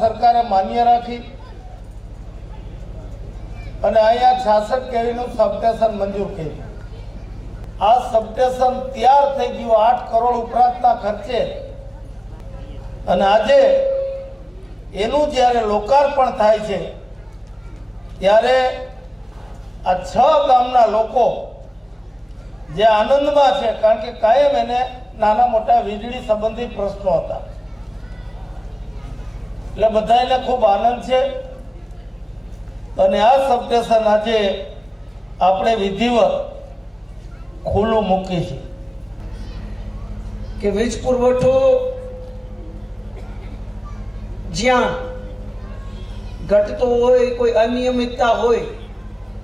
સરકારે માન્ય રાખી અને અહીંયા છાસઠ કેવીનું સબસ્ટેશન મંજૂર કર્યું. આ સબસ્ટેશન તૈયાર થઈ ગયું આઠ કરોડ ઉપરાંતના ખર્ચે. અને આજે એનું જ્યારે લોકાર્પણ થાય છે, ત્યારે આ છ ગામના લોકો જે આનંદમાં છે, કારણ કે કાયમ એને નાના મોટા વીજળી સંબંધી પ્રશ્નો હતા. એટલે બધાને ખૂબ આનંદ છે. અને આ સબસ્ટેશન આજે આપણે વિધિવત ખુલ્લું મૂકી છે. કે વીજ પુરવઠો જ્યાં ઘટતો હોય, કોઈ અનિયમિતતા હોય,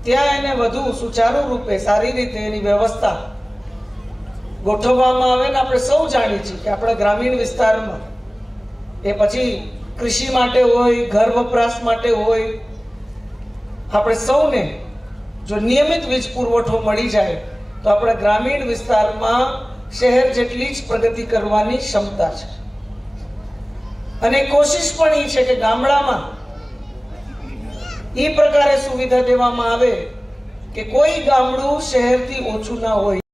ત્યાં એને વધુ સુચારુ રૂપે સારી રીતે એની વ્યવસ્થા ગોઠવવામાં આવે ને આપણે સૌ જાણીએ છીએ કે આપણે ગ્રામીણ વિસ્તારમાં એ પછી કૃષિ માટે હોય, ઘર વપરાશ માટે હોય, આપણે સૌને જો નિયમિત વીજ પુરવઠો મળી જાય, તો આપણે ગ્રામીણ વિસ્તારમાં શહેર જેટલી જ પ્રગતિ કરવાની ક્ષમતા છે. અને કોશિશ પણ એ છે કે ગામડામાં એ પ્રકારે સુવિધા દેવામાં આવે કે કોઈ ગામડું શહેરથી ઓછું ના હોય.